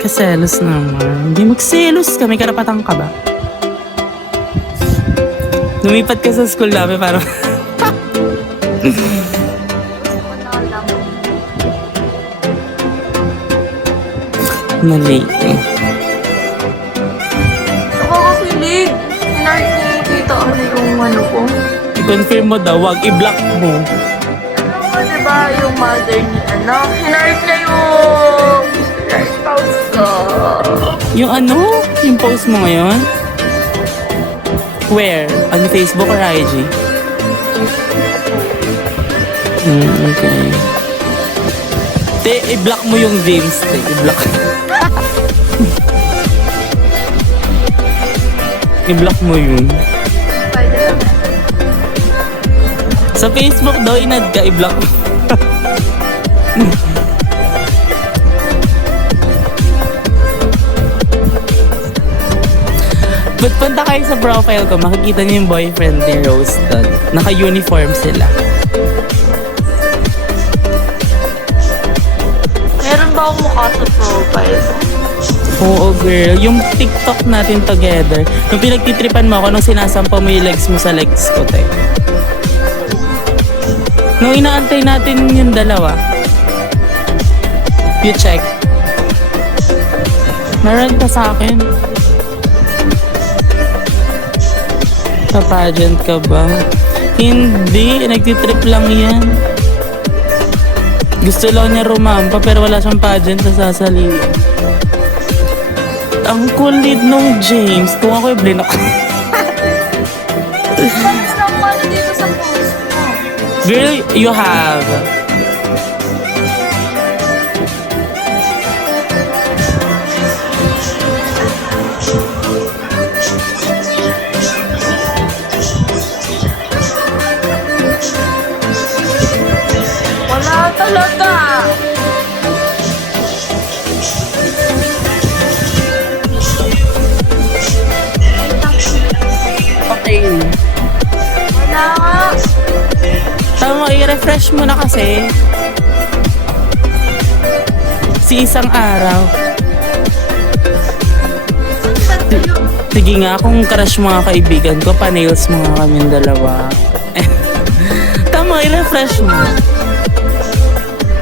Kaselos naman. Hindi magselos ka. May karapatan ka ba? Lumipat ka sa school namin para... Mali. Nakakakilig. Hinart ni Tita ano yung ano ko. I-confirm mo daw, wag i-block mo. Ano mo, diba yung mother ni ano? Hinart niya yung spouse ko. Yung ano? Yung post mo ngayon? Where? On Facebook or IG? Okay. Te, i-block mo yung James, te. I-block. I-block mo yun. Pwede naman. Sa Facebook daw, inad ka, i-block mo. But punta kayo sa profile ko, makikita niyo yung boyfriend ni Rose doon. Naka-uniform sila. Meron ba akong mukha sa profile ko? Oo, girl. Yung TikTok natin together. Nung pinagtitripan mo ako, nung sinasampa mo yung legs mo sa legs ko, te. Nung inaantay natin yung dalawa. You check. Meron ka sa akin. Sa pageant ka ba? Hindi. Nagtitrip lang yan. Gusto lang niya rumampa pero wala siyang pageant na sasaliin. Ang kulit nung James. Kung ako yung blinak. Bakit lang pala dito sa post mo? Girl, you have. Wala talaga. Okay. Wala nga. Tama, i-refresh mo na kasi. Si isang araw. Saan kayo? Sige nga, kung crush mga kaibigan ko, pa-nails mga kaming dalawa. Tama, i-refresh mo.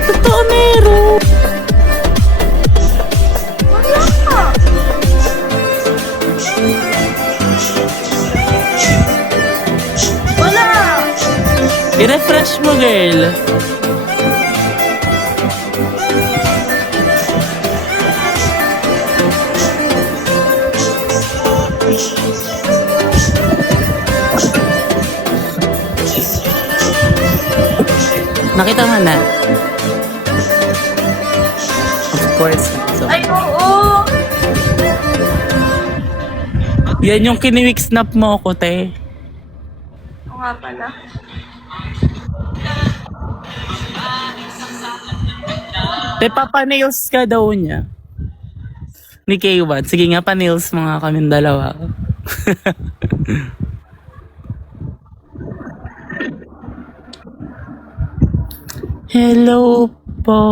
Totoo, meron. Wala ka. Wala. I-refresh mo, girl. Nakita mo na? Of course. So, Ay, oo. yan yung kiniwik snap mo ko, te. Oo nga pala. Te, papanails ka daw niya. Ni K1. Sige nga, pa-nails mga kaming dalawa. Hello po.